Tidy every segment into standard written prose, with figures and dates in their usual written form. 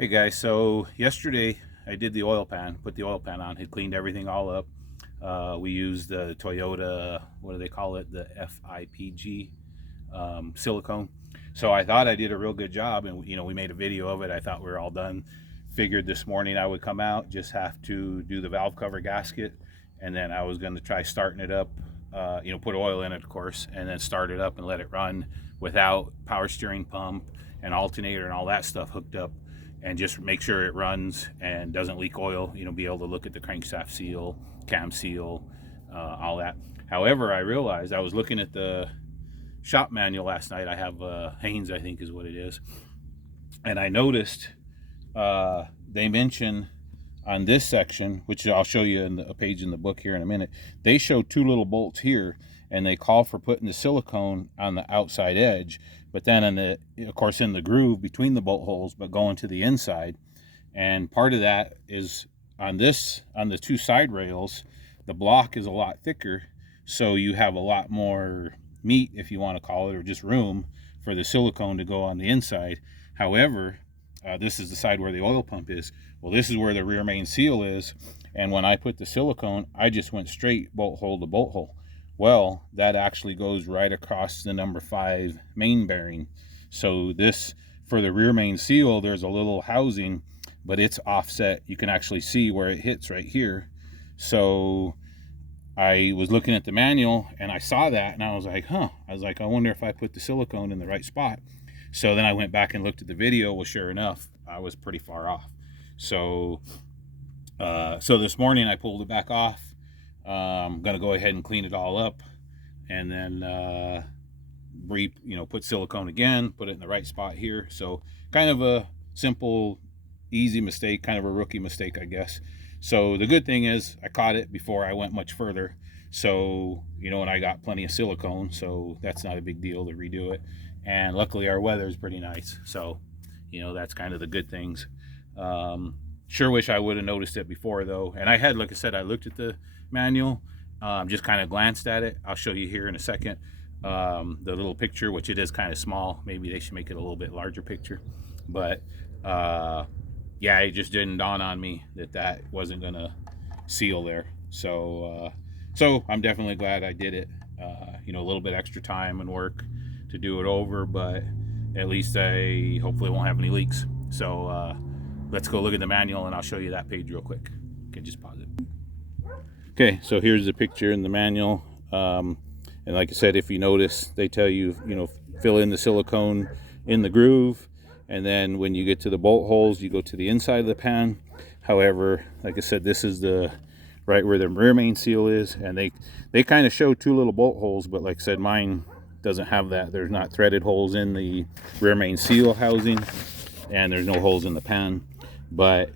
Hey guys, so yesterday I did the oil pan, put the oil pan on, had cleaned everything all up. We used the Toyota, what do they call it? The FIPG silicone. So I thought I did a real good job, and we made a video of it. I thought we were all done. Figured this morning I would come out, just have to do the valve cover gasket, and then I was going to try starting it up. Put oil in it, of course, and then start it up and let it run without power steering pump and alternator and all that stuff hooked up, and just make sure it runs and doesn't leak oil. Be able to look at the crankshaft seal, cam seal, all that. However, I realized I was looking at the shop manual last night. I have Haynes, I think is what it is, and I noticed they mention on this section, which I'll show you in a page in the book here in a minute, they show two little bolts here, and they call for putting the silicone on the outside edge, but then of course in the groove between the bolt holes, but going to the inside. And part of that is on the two side rails, the block is a lot thicker, so you have a lot more meat, if you want to call it, or just room for the silicone to go on the inside. However, this is the side where the oil pump is. Well, this is where the rear main seal is, and when I put the silicone, I just went straight bolt hole to bolt hole. Well, that actually goes right across the number 5 main bearing. So this, for the rear main seal, there's a little housing, but it's offset. You can actually see where it hits right here. So I was looking at the manual and I saw that, and I was like, I wonder if I put the silicone in the right spot. So then I went back and looked at the video. Well, sure enough, I was pretty far off. So this morning I pulled it back off. I'm gonna go ahead and clean it all up, and then put silicone again, put it in the right spot here. So kind of a simple, easy mistake, kind of a rookie mistake, I guess. So the good thing is I caught it before I went much further. So, and I got plenty of silicone, so that's not a big deal to redo it. And luckily our weather is pretty nice. So, that's kind of the good things. Sure wish I would have noticed it before though. And I had, like I said, I looked at the manual, just kind of glanced at it. I'll show you here in a second the little picture, which it is kind of small. Maybe they should make it a little bit larger picture. But yeah, it just didn't dawn on me that wasn't gonna seal there. So I'm definitely glad I did it. A little bit extra time and work to do it over, but at least I hopefully won't have any leaks. So let's go look at the manual and I'll show you that page real quick. Okay, just pause it. Okay, so here's the picture in the manual. And like I said, if you notice, they tell you, fill in the silicone in the groove, and then when you get to the bolt holes, you go to the inside of the pan. However, like I said, this is the right where the rear main seal is, and they kind of show two little bolt holes, but like I said, mine doesn't have that. There's not threaded holes in the rear main seal housing, and there's no holes in the pan, but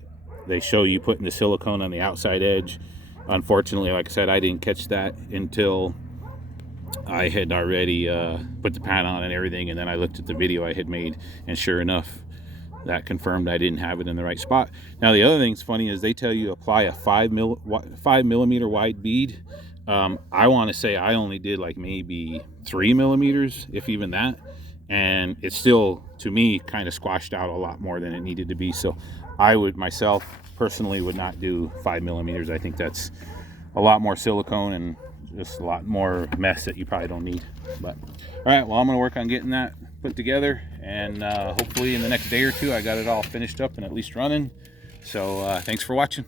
they show you putting the silicone on the outside edge. Unfortunately, like I said, I didn't catch that until I had already put the pan on and everything, and then I looked at the video I had made, and sure enough, that confirmed I didn't have it in the right spot. Now the other thing's funny is they tell you apply a 5 millimeter wide bead. I want to say I only did like maybe 3 millimeters, if even that, and it still, to me, kind of squashed out a lot more than it needed to be. So I would myself personally would not do 5 millimeters. I think that's a lot more silicone and just a lot more mess that you probably don't need. But all right, well, I'm going to work on getting that put together, and hopefully in the next day or two I got it all finished up and at least running. So thanks for watching.